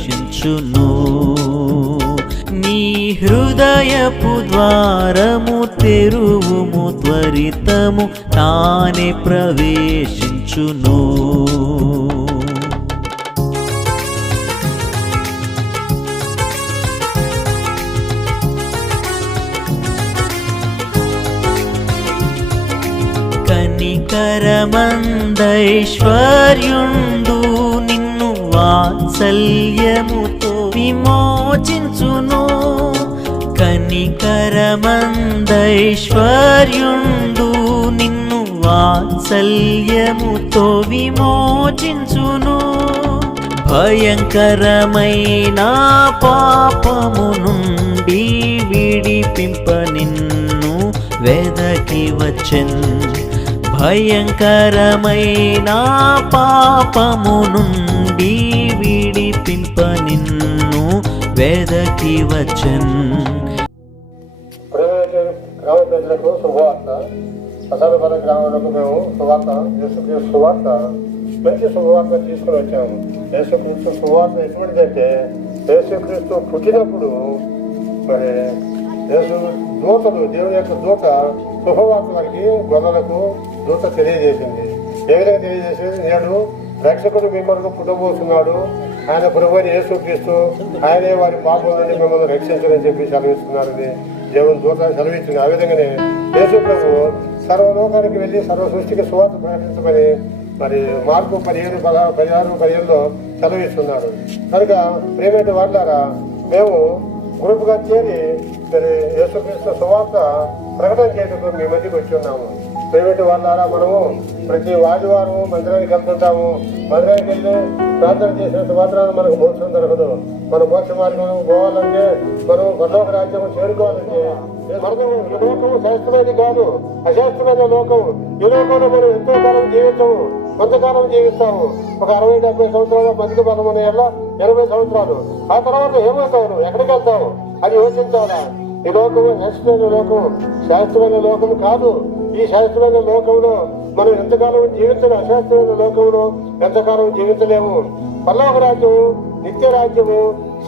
దర్శించును నీ హృదయపు ద్వారము తెరువుము త్వరితము తానే ప్రవేశించును. కనికరమందైశ్వర్యుండు నిన్ను వాత్సల్యముతో విమోచించును. కనికరమందైశ్వర్యుండు నిన్ను వాత్సల్యముతో విమోచించును. భయంకరమైన పాపము నుండి విడిపింప నిన్ను వెదకి వచ్చెన్. భయంకరమైన పాపము నుండి నిన్ను వేదకి వచ్చన్ గ్రామ ప్రజలకు శుభవార్త. అసలు గ్రామాలకు మేము శుభవార్త యేసుక్రీస్తు శుభార్త మంచి శుభవార్త తీసుకుని వచ్చాము. యేసుక్రీస్తు శుభవార్త ఎటువంటిదంటే యేసుక్రీస్తు పుట్టినప్పుడు మరి యేసు దూతలు దేవుని యొక్క దూత శుభవార్త వారికి గొర్రెలకు దూత తెలియజేసింది. ఏ విధంగా తెలియజేసింది? నేడు రక్షకుడు మీ కొరకు పుట్టబోతున్నాడు. ఆయన ప్రభువని యేసు క్రీస్తు ఆయనే వారి పాపం నుండి మిమ్మల్ని రక్షించాలని చెప్పి సెలవిస్తున్నారని దేవుని దూత సెలవిచ్చింది ఆ విధంగానే యేసు ప్రభు సర్వలోకానికి వెళ్ళి సర్వ సృష్టికి సువార్త ప్రకటించమని మరి మార్పు పదిహేను పదహారు పదిహారు పదిహేనులో సెలవిస్తున్నారు. కనుక ప్రేమేటి వాళ్ళారా మేము గ్రూప్గా చేరి మరి యేసుక్రీస్తు సువార్త ప్రకటన చేయటకు మీ మధ్యకి వచ్చి ఉన్నాము. ప్రైవేట్ వాళ్ళారా మనము ప్రతి ఆదివారం మందిరానికి వెళ్తుంటాము. మందిరానికి వెళ్ళి ప్రార్థన చేసినంత మాత్రాన మనకు మోక్షం దొరకదు. మన మోక్ష మార్గం పోవాలంటే మనం పరలోక రాజ్యం చేరుకోవాలంటే మనకు ఈ లోకం కాదు. అశాస్త్రమైన లోకం. ఈ లోకంలో మనం ఎంతో కాలం జీవించము. కొంతకాలం జీవిస్తాము. ఒక అరవై డెబ్బై సంవత్సరాలు బతికి బలం అనే ఎనభై సంవత్సరాలు. ఆ తర్వాత ఏమవుతావు ఎక్కడికి వెళ్తావు? అది యోచించాలా? ఈ లోకము శాస్త్రమైన లోకం. శాస్త్రమైన లోకము కాదు. ఈ శాస్త్రమైన లోకంలో మనం ఎంతకాలం జీవించిన అశాస్త్రమైన లోకంలో ఎంతకాలం జీవించలేము? పల్లవ రాజ్యము నిత్య రాజ్యము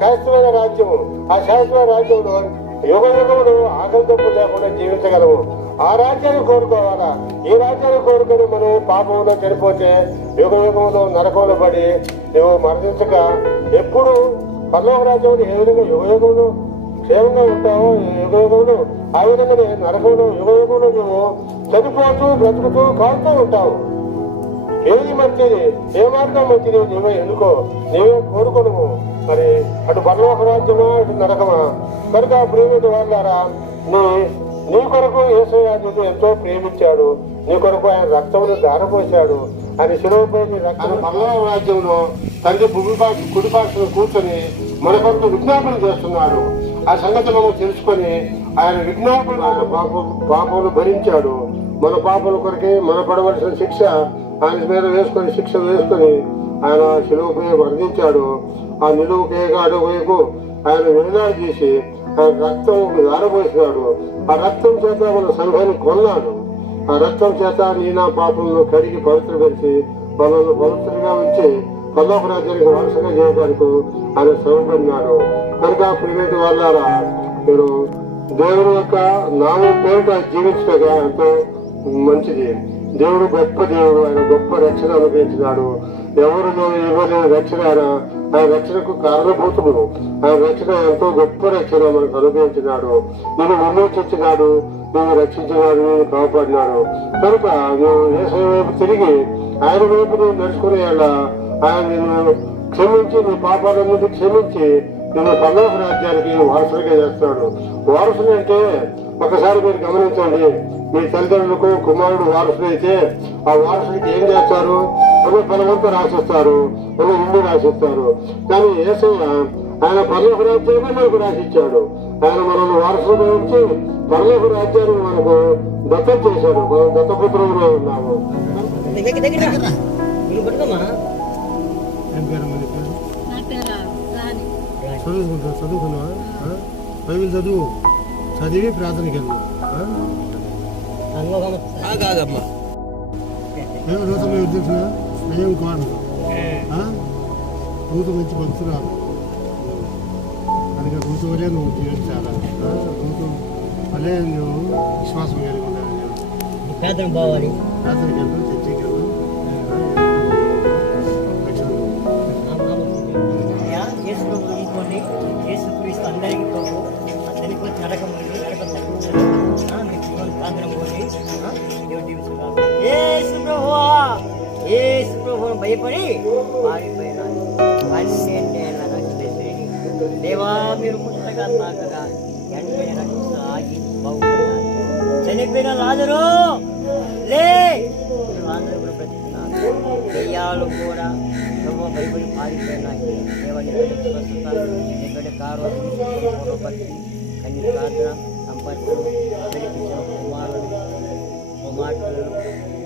శాస్త్రమైన రాజ్యము. ఆ శాస్త్రమైన రాజ్యంలో యుగ యుగములు ఆకలితప్పు లేకుండా జీవించగలము. ఆ రాజ్యాన్ని కోరుకోవాలా? ఈ రాజ్యాన్ని కోరుకొని మనం పాపంలో చనిపోతే యుగ యుగంలో నరకంలో పడి నువ్వు మరణించక ఎప్పుడు పల్లవ రాజ్యంలో ఏ విధంగా యుగ యుగంలో క్షేమంగా ఉంటావో యుగ యుగంలో ఆ విధంగానే నరకంలో యుగ యుగంలో నువ్వు చనిపోతూ బ్రతుకుతూ కాలుతూ ఉంటావు. ఏది మంచిది ఏ మార్గం మంచిది నీవే ఎందుకో నువ్వే కోరుకోను మరి అటు పర్లోక రాజ్యమా ఇటు నరకమా? కనుక ప్రేమిటి వాళ్ళారా నీ నీ కొరకు యేసయాజుడు ఎంతో ప్రేమించాడు. నీ కొరకు ఆయన రక్తమును దారపోశాడు. అని శిలువపై రక్తం పర్లోక రాజ్యంలో తండ్రి భూమి పాక్ష కుడి పాక్షను కూర్చొని మన కొరకు విజ్ఞాపన చేస్తున్నాడు. ఆ సంగతి మనం తెలుసుకొని ఆయన విజ్ఞాపన ఆయన పాపం భరించాడు. మన పాపల కొరకే మన పడవలసిన శిక్ష ఆయన మీద వేసుకొని శిక్ష వేసుకొని ఆయన శిలువుపై వర్ణించాడు ఆ నిలువుకేగా అడుగుకు ఆయన విడుదల చేసి ఆయన రక్తం దారబోసినాడు. ఆ రక్తం చేత మన సంఘాన్ని కొన్నాడు. ఆ రక్తం చేత నీ నా కడిగి కడిగి పవిత్రపరిచి మనల్ని పవిత్రంగా ఉంచి పల్లవ రాజ్యానికి వరుసగా చేయడానికి ఆయన శ్రమపడినాడు. కనుక ప్రివేట్ వాళ్ళారా మీరు దేవుని యొక్క నామం పేరుట జీవించగా ఎంతో మంచిది. దేవుడు గొప్ప దేవుడు ఆయన గొప్ప రక్షణ అనుభవించినాడు ఎవరు ఇవ్వలేని రక్షణ ఆయన ఆయన రక్షణకు కారణభూతము ఆయన రక్షణ ఎంతో గొప్ప రక్షణ మనకు అనుభవించినాడు నేను విమోచించినాడు నేను రక్షించినాడు నేను కాపాడినాడు. కనుక నువ్వు యేసు వైపు తిరిగి ఆయన వైపు నువ్వు నడుచుకునేలా ఆయన నిన్ను క్షమించి నీ పాపాలన్నిటి క్షమించి నిన్ను పల్లవ రాజ్యానికి వారసులుగా చేస్తాడు. వారసులు అంటే ఒకసారి మీరు గమనించండి. మీ తల్లిదండ్రులకు కుమారుడు వారసులు అయితే ఆ వారసుడికి ఏం చేస్తారు? ఒక బలవంతా రాసిస్తారు. ఒక ఇల్లు రాసిస్తారు. కానీ ఏసయ్య ఆయన పర్లోక రాజ్యాన్ని మనకు రాసిచ్చాడు. ఆయన మనల్ని వారసులుగా వచ్చి పర్లోక రాజ్యాన్ని మనకు దత్తం చేశాడు. మనం దత్తపుత్రంలో ఉన్నాము. చదువుకుంటా? బైబిల్ చదువు. చదివి ప్రార్థనకి వెళ్ళు? అంగోగమ్మ మేము రోజు మేము తెలిసిన మేము కాదు. రోజు మంచి భక్తురాలు అందుకే వరే నువ్వు జీవించాలా. రోజు వల్లే నువ్వు విశ్వాసం కలిగి ఉండాలి. రాత్రికి వెళ్ళు చర్చికి వెళ్ళు కుమార్తెలు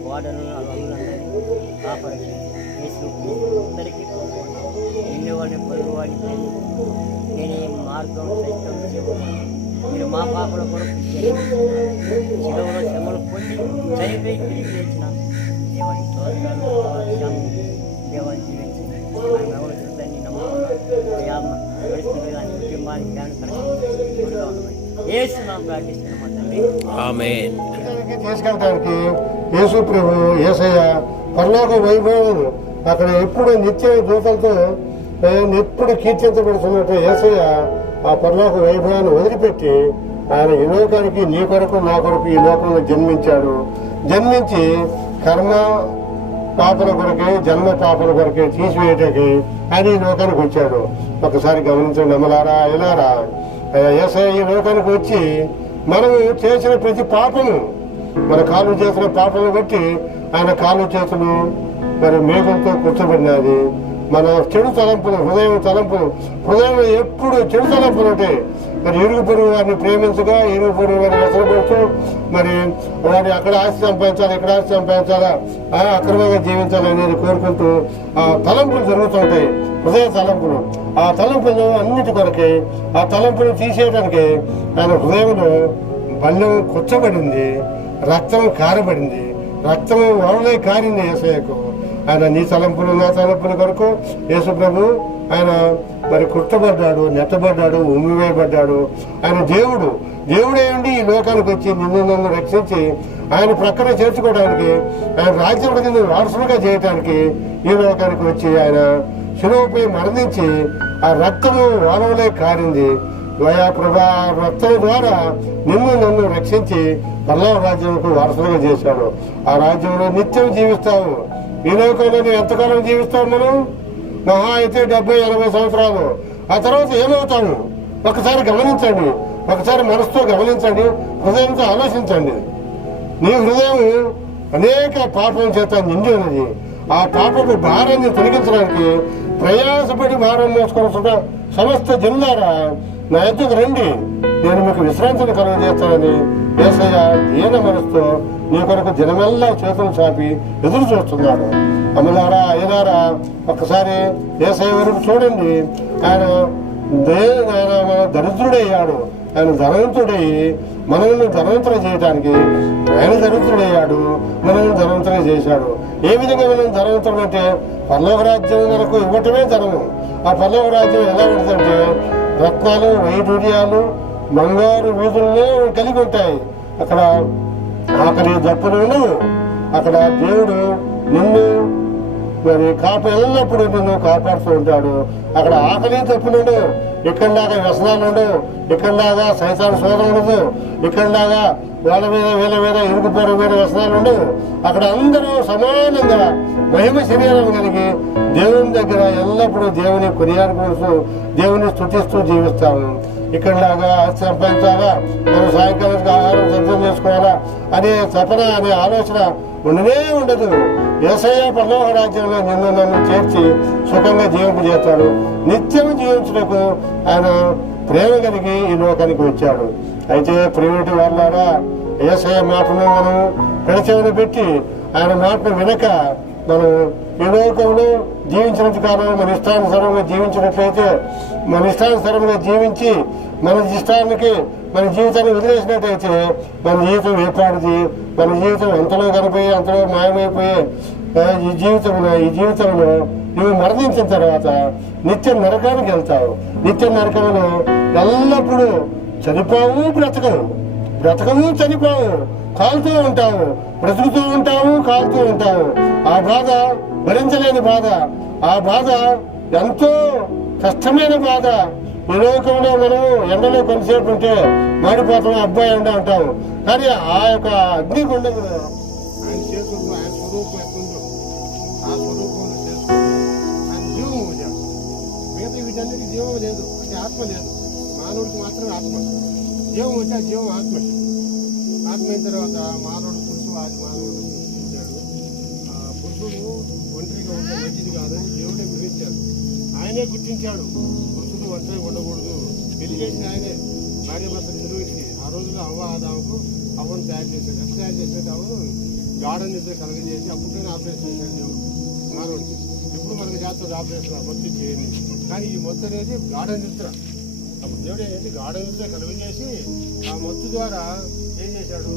వాడను వాళ్ళందరినీ కాపాడి యేసు అందరికీ నిన్నవాడిని పొరుగువాడిని ప్రేమించు. నేను ఈ మార్గం సైతం జీవనం మీరు మా పాపల కొరకు చిలువలో శ్రమలు పొంది చనిపోయి తిరిగి చేసిన దేవాని స్తోత్రాలు దేవాన్ని జీవించి ఆయన నవరసంతాన్ని నమ్ముకున్నాను కానీ కుటుంబానికి జ్ఞానం కలిగి తోడుగా ప్రార్థిస్తున్నాం మా తండ్రి. తీసుకెళ్ళడానికి యేసు ప్రభు ఏసయ్య పరలోక వైభవం అక్కడ ఎప్పుడు నిత్య దూతలతో ఎప్పుడు కీర్తించబడుతున్నట్టు ఏసయ్య ఆ పరలోక వైభవాన్ని వదిలిపెట్టి ఆయన ఈ లోకానికి నీ కొరకు నా కొరకు ఈ లోకంలో జన్మించాడు. జన్మించి కర్మ పాపల కొరకే జన్మ పాపల కొరకే తీసివేయటానికి ఆయన ఈ లోకానికి వచ్చాడు. ఒకసారి గమనించండి అమ్మలారా ఇలారా ఏసయ్య ఈ లోకానికి వచ్చి మనం చేసిన ప్రతి పాపము మన కాలు చేసిన పాటలు బట్టి ఆయన కాలు చేతులు మరి మేఘంతో కూర్చోబడినది. మన చెడు తలంపులు హృదయం తలంపులు హృదయంలో ఎప్పుడు చెడు తలంపులు ఉంటాయి మరి ఇరుగు పొరుగు వారిని ప్రేమించగా ఇరుగు పొరుగు వారిని వ్యసనపడుతూ మరి వారిని అక్కడ ఆస్తి సంపాదించాలి ఇక్కడ ఆస్తి సంపాదించాలా అక్రమంగా జీవించాలి అనేది కోరుకుంటూ ఆ తలంపులు జరుగుతుంటాయి హృదయ తలంపులు. ఆ తలంపులు అన్నిటి కొరకే ఆ తలంపులు తీసేయడానికి ఆయన హృదయంలో బల్లం కుచ్చబడింది రక్తం కారబడింది. రక్తం వరలే కారింది ఏసయ్యకు. ఆయన నీ తలంపులు నా తలంపుల కొరకు యేసు ప్రభు ఆయన మరి కుట్టబడ్డాడు నెట్టబడ్డాడు ఉమ్మివేయబడ్డాడు. ఆయన దేవుడు దేవుడే ఉండి ఈ లోకానికి వచ్చి నిన్ను నన్ను రక్షించి ఆయన ప్రక్కన చేర్చుకోవడానికి ఆయన రాజ్యం నిన్ను వారసులుగా చేయడానికి ఈ లోకానికి వచ్చి ఆయన శిలువపై మరణించి ఆ రక్తము వానవలే కారింది. వయా ప్రభా రక్తం ద్వారా నిన్ను నన్ను రక్షించి పల్లవ రాజ్యంకు వారసులుగా చేశాడు. ఆ రాజ్యంలో నిత్యం జీవిస్తావు. ఈ లోకంలో నువ్వు ఎంతకాలం జీవిస్తావు మనం మహా అయితే డెబ్బై ఎనభై సంవత్సరాలు. ఆ తర్వాత ఏమవుతాము ఒకసారి గమనించండి. ఒకసారి మనసుతో గమనించండి. హృదయంతో ఆలోచించండి. నీ హృదయం అనేక పాపం చేత నిండి ఉన్నది. ఆ పాపపు భారాన్ని తొలగించడానికి ప్రయాసపడి భారం మోసుకొని సమస్త జిల్లారా నా ఎద్దుకు రండి. నేను మీకు విశ్రాంతిని కలుగజేస్తానని ఏసయ్య దీన మనసుతో నీ కొరకు జనమెల్లా చేతులు చాపి ఎదురు చూస్తున్నాడు. అమ్మలారా అయ్యలారా ఒక్కసారి ఏసయ్య వరకు చూడండి. ఆయన దే ఆయన దరిద్రుడయ్యాడు. ఆయన ధనవంతుడయ్యి మనల్ని ధనవంతులు చేయడానికి ఆయన దరిద్రుడయ్యాడు మనల్ని ధనవంతులు చేశాడు. ఏ విధంగా మనం ధనవంతులు అంటే పర్లోక రాజ్యం మనకు ఇవ్వటమే ధనము. ఆ పర్లోక రాజ్యం ఎలా ఉంటుందంటే రత్నాలు వైఢూర్యాలు బంగారు వీధుల్లో కలిగి ఉంటాయి. అక్కడ ఆఖరి దప్పులను అక్కడ దేవుడు నిన్ను మరి కాప వెళ్ళినప్పుడు నిన్ను కాపాడుతూ ఉంటాడు. అక్కడ ఆకలి తప్పునుండు ఇక్కడలాగా వ్యసనాలు ఉండవు. ఇక్కడలాగా సైతాన శోధన ఉండదు. ఇక్కడలాగా వేల మీద వేల మీద ఇరుగుపోరు మీద వ్యసనాలు ఉండవు. అక్కడ అందరూ సమానంగా మహిమ శరీరం కలిగి దేవుని దగ్గర ఎల్లప్పుడూ దేవుని కొనియాడుకుంటూ దేవుని స్థుతిస్తూ జీవిస్తాము ఇక్కడలాగా ఆస్తి సంపాదించాలా? మనం సాయంకాలం ఆహారం సిద్ధం చేసుకోవాలా? అనే తపన అనే ఆలోచన ఉండనే ఉండదు. ఏసయ్య పర్లోక రాజ్యంలో నిన్ను నన్ను చేర్చి సుఖంగా జీవింపజేస్తాడు నిత్యం జీవించుటకు ఆయన ప్రేమ కలిగి ఈ లోకానికి వచ్చాడు. అయితే ప్రైవేటు వాళ్ళారా వ్యవసాయ మాటను మనం పెడచెవిన పెట్టి ఆయన మాటను వినక మనం ఈ లోకంలో జీవించినంత కాలం మన ఇష్టానుసారంగా జీవించినట్లయితే మన ఇష్టానుసారంగా జీవించి మన ఇష్టానికి మన జీవితాన్ని వదిలేసినట్టయితే మన జీవితం ఏర్పాటుది మన జీవితం ఎంతలో కనిపోయి అంతలో మాయమైపోయి ఈ జీవితంలో ఈ జీవితంలో నువ్వు మరణించిన తర్వాత నిత్య నరకానికి వెళ్తావు. నిత్య నరకంలో ఎల్లప్పుడూ చనిపోవు బ్రతకవు. బ్రతకవు చనిపోవు. కాలుతూ ఉంటావు. బ్రతుకుతూ ఉంటావు కాలుతూ ఉంటావు. ఆ బాధ భరించలేని బాధ. ఆ బాధ ఎంతో కష్టమైన బాధ. ఈ మనం ఎండలో కొంతసేపు ఉంటే మాడిపోతాం అబ్బాయి ఎండ అంటాం కానీ ఆ యొక్క అగ్ని గుండెలు ఆయన చేతుల్లో ఆయన స్వరూపం ఎట్లుందో ఆ స్వరూపంలో చేసుకుంటూ. ఆయన జీవం వచ్చాడు మిగతా వీటన్నిటికీ జీవం లేదు అంటే ఆత్మ లేదు. మానవుడికి మాత్రమే ఆత్మ. జీవం వచ్చి జీవం ఆత్మ. ఆత్మ అయిన తర్వాత మానవుడు పురుషుడు ఆది మానవుడు సృష్టించాడు ఆ పురుషుడు ఒంటరిగా ఉంటే మంచిది కాదని దేవుడే గ్రహించాడు ఆయనే గుర్తించాడు. పురుషుడు ఒంటరి ఉండకూడదు. పెళ్ళి చేసిన ఆయనే భార్య భర్తలు నిర్వహించి ఆ రోజుల్లో అవ్వ ఆదావుకు అవ్వను తయారు చేశాడు. ఎట్లా తయారు చేశాడు గార్డెన్ గాఢ నిద్ర కలగజేసి అప్పుడైనా ఆపరేషన్ చేశాడు దేవుడు. మానవుడికి ఇప్పుడు మనకు చేస్తుంది ఆపరేషన్ మొత్తం చేయండి కానీ ఈ మొత్తం అనేది గార్డెన్ నిద్ర. అప్పుడు దేవుడు ఏంటంటే గాఢ నిద్ర కలుగజేసి ఆ మొత్తు ద్వారా ఏం చేశాడు?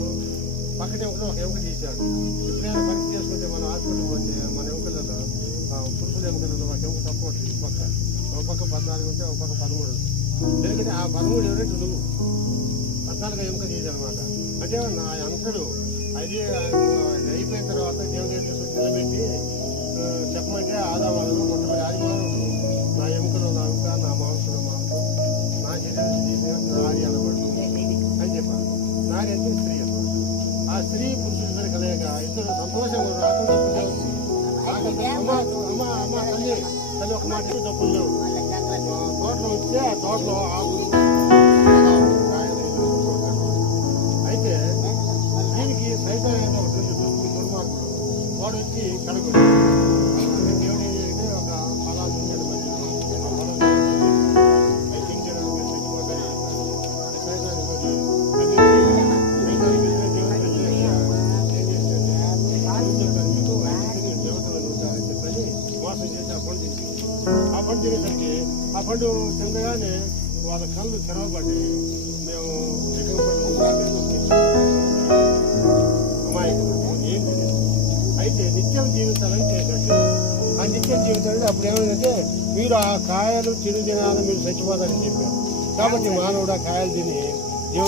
పక్కన ఎముకలో ఒక ఎముక తీశాడు. ఎప్పుడైనా పరీక్ష చేసుకుంటే మన హాస్పిటల్ పోతే మన ఎముకలలో ఆ పురుషుల ఎముకలలో ఒక ఎముక తక్కువ పక్క. ఒక పక్క పద్నాలుగు ఉంటే ఒక పక్క పదమూడు. ఎందుకంటే ఆ పదమూడు ఎవరంటే నువ్వు పద్నాలుగు ఎముక తీయదనమాట అంటే నా అంశడు అది అయిపోయిన తర్వాత దేవుడు దగ్గర తీసుకొని నిలబెట్టి చెప్పమంటే ఆదా వాళ్ళు మొట్టమొదటి ఆది మానవుడు నా ఎముకలో నా అంక నా మాంసంలో మాంసం నా శరీరం తీసిన నాడి అనబడు అని చెప్పాను నాడి అంటే స్త్రీ అనమాట ఆ స్త్రీ పురుషుడు ఇద్దరు కలయక ఇద్దరు సంతోషం రాకుండా అమ్మ అమ్మ అమ్మ తల్లి తల్లి ఒక మాట తప్పులు లేవు. ఆ, తోటలో వస్తే ఆ తోటలో ఆకులు నిత్యం జీవితాలని చేశాడు ఆ నిత్యం జీవితాన్ని అప్పుడు ఏమైందంటే మీరు ఆ కాయలు తిని తినాలని మీరు చచ్చిపోతారని చెప్పారు. కాబట్టి మానవుడు ఆ కాయలు తిని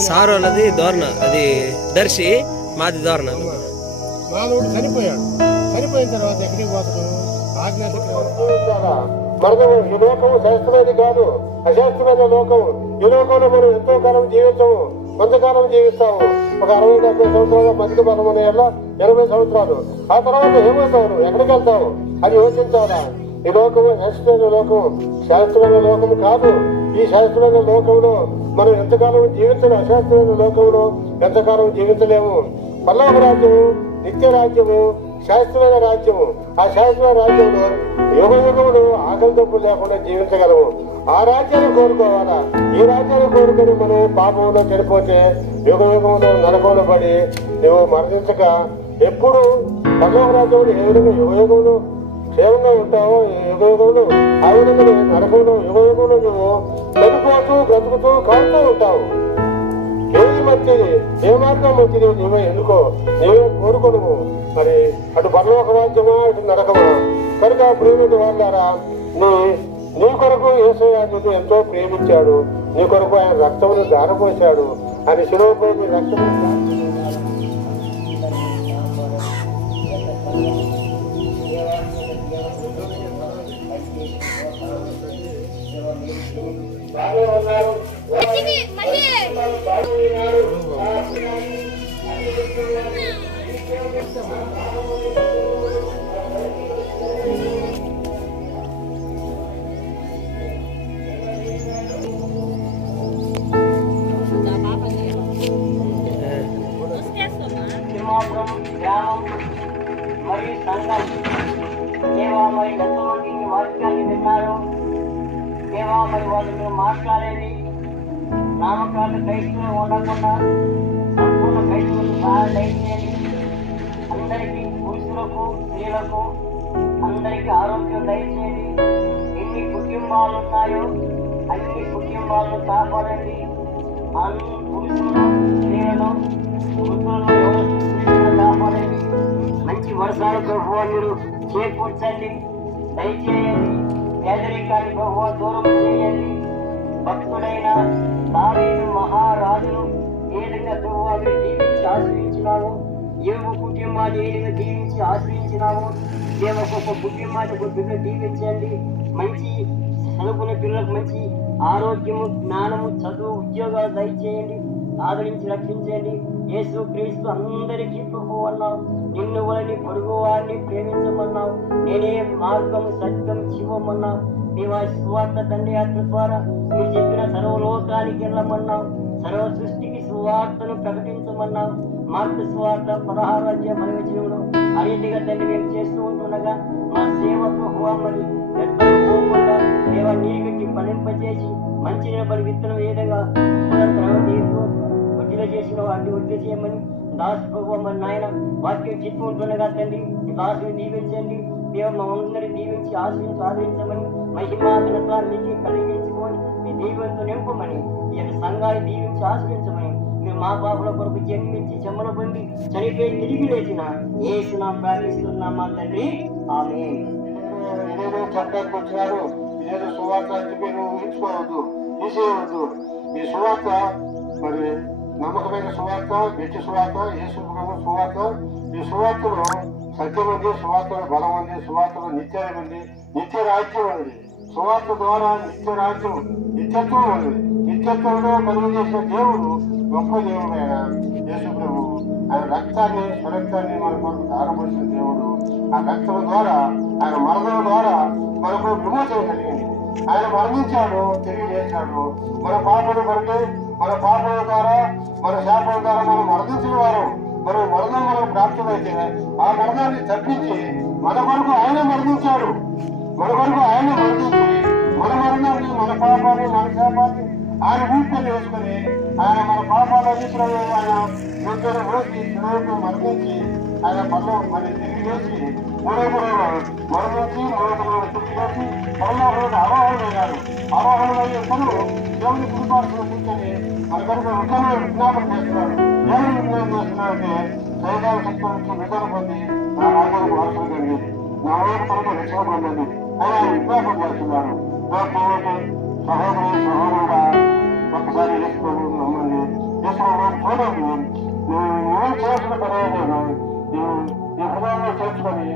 సార్ వాళ్ళది ధోరణ అది దర్శి మాది ధోరణ మానవుడు చనిపోయాడు. చనిపోయిన తర్వాత ఎక్కడికి పోతాడు? మనకు ఈ లోకము శాస్త్రమైనది కాదు అశాస్త్రమైన లోకము. ఈ లోకంలో మనం ఎంతో కాలం జీవించము. కొంతకాలం జీవిస్తాము. ఒక అరవై డెబ్బై సంవత్సరాలు బతికి బలమన ఇరవై సంవత్సరాలు. ఆ తర్వాత ఏమవుతావు నువ్వు? ఎక్కడికి వెళ్తావు? అది యోచించాలా? ఈ లోకము శాస్త్రమైన లోకము. శాస్త్రమైన లోకము కాదు. ఈ శాస్త్రమైన లోకంలో మనం ఎంతకాలం జీవించిన అశాస్త్రమైన లోకంలో ఎంతకాలం జీవించలేము? పల్లవ రాజ్యము నిత్య రాజ్యము శాస్త్రమైన రాజ్యము. ఆ శాస్త్రమైన రాజ్యంలో యుగ యుగములు ఆకలి తప్పులు లేకుండా జీవించగలము. ఆ రాజ్యాన్ని కోరుకోవాలా? ఈ రాజ్యాన్ని కోరుకొని మనం పాపంలో చనిపోతే యుగ యుగంలో నరకంలో పడి నువ్వు మరణించక ఎప్పుడు పల్లవ రాజ్యంలో ఏ విధంగా యుగ యుగంలో క్షేమంగా ఉంటావో యుగ యుగంలో ఆ విధంగా నువ్వు నరకంలో యుగ యుగంలో నువ్వు చనిపోతూ బ్రతుకుతూ కాడుతూ ఉంటావు. ఏది మంచిది ఏ మార్గం మంచిది నువ్వే ఎందుకో నువ్వే కోరుకోను మరి అటు పరలోక రాజ్యమా ఇటు నరకమా? కనుక ప్రేమిత వాళ్ళారా నీ నీ కొరకు యేసయాజుడు ఎంతో ప్రేమించాడు. నీ కొరకు ఆయన రక్తమును దారపోశాడు ఆయన శిలువపై నీ రక్తము ఉన్నారు బాగా గ్రామం మరియు సంఘం. దేవా మరి ఎంతమంది ఈ వాక్యాన్ని విన్నారు దేవా మరి వాళ్ళు మాట్లాడేది నామకాలు క్రైస్తవులు ఉండకుండా సంపూర్ణ క్రైస్తవులు సహాయం దయచేయండి అందరికీ పురుషులకు స్త్రీలకు అందరికీ ఆరోగ్యం దయచేయండి. ఎన్ని కుటుంబాలు ఉన్నాయో అన్ని కుటుంబాలను కాపాడండి. అన్ని పురుషులను స్త్రీలను వృద్ధులను వర్షాలు ప్రభువా మీరు చేకూర్చండి. దయచేయండి. పేదరికాన్ని ప్రభువా దూరం చేయండి. భక్తుడైన దావీదు మహారాజును ఏ విధంగా ప్రభువా మీరు దీవించి ఆశ్రయించినావు ఏవు కుటుంబాన్ని ఏ విధంగా దీవించి ఆశ్రయించినావు దేవ ఒక్కొక్క కుటుంబాన్ని ఒక బిడ్డ దీవించండి. మంచి చదువుకునే పిల్లలకు మంచి ఆరోగ్యము జ్ఞానము చదువు ఉద్యోగాలు దయచేయండి. ఆదరించి రక్షించండి. యేసు క్రీస్తు అందరికీ ప్రభు అన్నావు నిన్ను వలని పొరుగు వారిని ప్రేమించమన్నావు. నేనే మార్గం సత్యం శివమన్నావు దేవా సువార్త తండ్రి యాత్ర ద్వారా మీరు చెప్పిన సర్వలోకానికి వెళ్ళమన్నావు. సర్వ సృష్టికి సువార్తను ప్రకటించమన్నావు. మార్పు సువార్త పదహారు అధ్యాయ మనవిజయంలో ఆ రీతిగా తండ్రి మేము చేస్తూ ఉంటుండగా మా సేవ ప్రభు మరి ఎక్కడ పోకుండా దేవా నీరుగట్టి మంచి నిలబడి విత్తనం ఏ విధంగా తీర్పు చేసిన వాటిని వడ్డీ చేయమని దాసు ప్రభు మన నాయన వాక్యం చెప్పి ఉంటుండగా తండ్రి దాసుని దీవించండి. దేవ మమ్మల్ని దీవించి ఆశ్రయించి ఆదరించమని మహిమాతనత మీకు కలిగించుకొని మీ దీవెంతో నింపమని ఈ సంఘాన్ని దీవించి ఆశ్రయించమని మీరు మా బాబుల కొరకు జన్మించి చెమ్మల పొంది చనిపోయి తిరిగి లేచిన ఏసునాం ప్రార్థిస్తున్నాం మా తండ్రి. ఆమె ఇదేదో చెప్పడానికి వచ్చినారు ఇదేదో సువార్త అని చెప్పి నువ్వు ఊహించుకోవద్దు తీసేయవద్దు. ఈ సువార్త మరి నమ్మకమైన సువార్త గట్టి సువార్త యేసుప్రభు సువార్త. ఈ సువార్తలో సత్యం ఉంది సువార్తలో బలం ఉంది సువార్తలో నిత్యం ఉంది నిత్య రాజ్యం ఉంది సువార్త ద్వారా నిత్య రాజ్యం నిత్యత్వం ఉంది నిత్యత్వంలో కలుగు చేసిన దేవుడు గొప్ప దేవుడు ఆయన యేసు ప్రభు ఆయన రక్తాన్ని స్వరక్తాన్ని మన కొరకు దారపరిచిన దేవుడు. ఆ రక్తం ద్వారా ఆయన మరణం ద్వారా మనకు విమోచన కలిగింది. ఆయన మరణించాడు తిరిగి లేచాడు. మన పాపను బట్టి మన పాపల ద్వారా మన శాపల ద్వారా మనం మరణించిన వారు మనం మరణం మనం ప్రాప్తమైతే ఆ మరణాన్ని తప్పించి మన కొరకు ఆయన మరణించాడు. మన కొరకు ఆయన మరణించి మన మరణాన్ని మన పాపాన్ని మన శాపాన్ని ఆయన ఊపిరి వేసుకుని ఆయన మన పాపాల విషయంలో ఆయన మధ్యన రోజు రోజు మరణించి ఆయన పనులు మరి తిరిగి వేసి మూడో రోజు మరణించి మూడో రోజు తిరిగి వేసి పనుల రోజు ఆరోహణమయ్యారు పనులు దేవుని కుటుంబాలను కూర్చొని మన కొరకు చేస్తున్నారు దేవుని విజ్ఞాపన చేస్తున్నారంటే సైదాల శక్తి నుంచి పొంది నా రాజ్యానికి వారసులు కలిగేది నా వైపు కొరకు రక్షణ ఆయన విజ్ఞాపం చేస్తున్నారు సహోదరి సహోదరుడా ఒక్కసారి వేసుకోవడం నమ్మండి వేసుకోవడం చూడండి నువ్వు ఏం చేసిన పర్వాలేదు నువ్వు నీ హృదయంలో చేర్చుకొని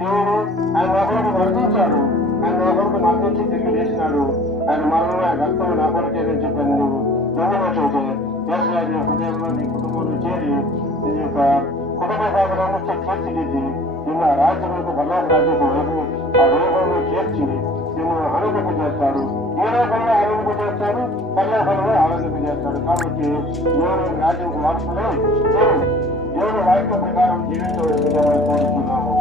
దేవుడు ఆయన ఒకరికి వర్ణించాడు ఆయన ఒకరికి మరణించి తిరిగి లేచినాడు ఆయన మరణం ఆయన రక్తం నా కొరకేదని చెప్పాను. నువ్వు నమ్మినట్లయితే దేశయ్య నీ యొక్క ఆ చేస్తాడు ఏ రకంగా ఆనందింప చేస్తాడు కాబట్టి దేవుడు రాజ్యం వారసులే దేవుడు దేవుడు వాక్య ప్రకారం జీవించవలసిందిగా కోరుతున్నాము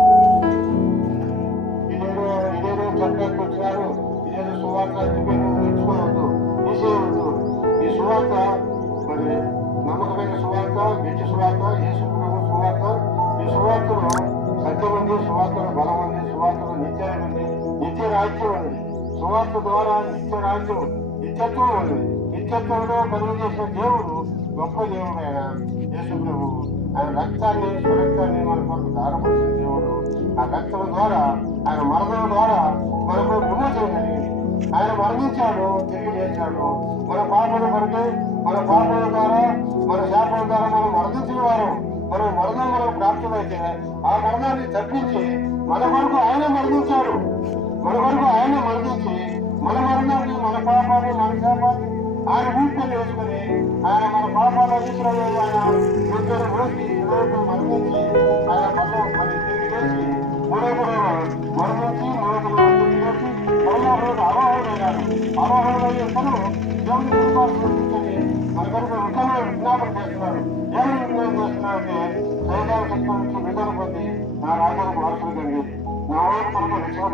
ఇదేదో ఇదేదో చెప్పడానికి వచ్చినారు ఇదేదో సువార్త చెప్పి నువ్వు సువార్త మరి నమ్మకమైన సువార్త గట్టి సువార్త యేసు సువార్త. ఈ సువార్తలో సత్యమంది ఉంది సువార్తలో బలం ఉంది సువార్తలో నిత్యాయం ఉంది నిత్య రాజ్యం ఉంది. సువార్త ద్వారా నిత్య రాజ్యం నిత్యత్వం ఉంది. నిత్యత్వంలో కలుగు చేసిన దేవుడు గొప్ప దేవుడు ఆయన యేసు ప్రభు ఆయన రక్తాన్ని స్వరక్తాన్ని మన కొరకు దారపరిచిన దేవుడు. ఆ రక్తం ద్వారా ఆయన మరణం ద్వారా మనకు విమోచన ఆయన మరణించాడు తిరిగి చేశాడు మన పాపల బట్టి మన పాపల ద్వారా మన శాపల ద్వారా మనం మరణించిన వారు మనం మరణం మనం ప్రాప్తమైతే ఆ మరణాన్ని తప్పించి మన కొరకు ఆయన మరణించాడు.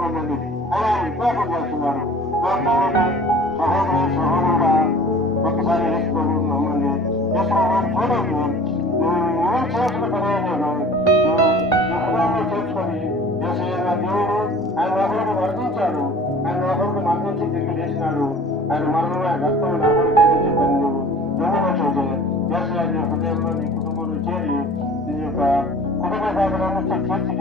లోపం ఉండింది అలా చేస్తున్నారు. సహోదరు సహోదరుడా ఒక్కసారి వేసుకోండి చూడండి. నువ్వు చేసిన పర్వాలేదు. హృదయంలో దేవుడు ఆయన ఒకరికి వర్ణించాడు ఆయన ఒకరికి మరణించి తిరిగి చేసినాడు ఆయన మరణమే రక్తం నా కొడుకు చెప్పాను నువ్వు దేవుడు చూసి దేశంగా నీ హృదయంలో నీ కుటుంబంలో చేరి నీ యొక్క కుటుంబ సాధన చేర్చి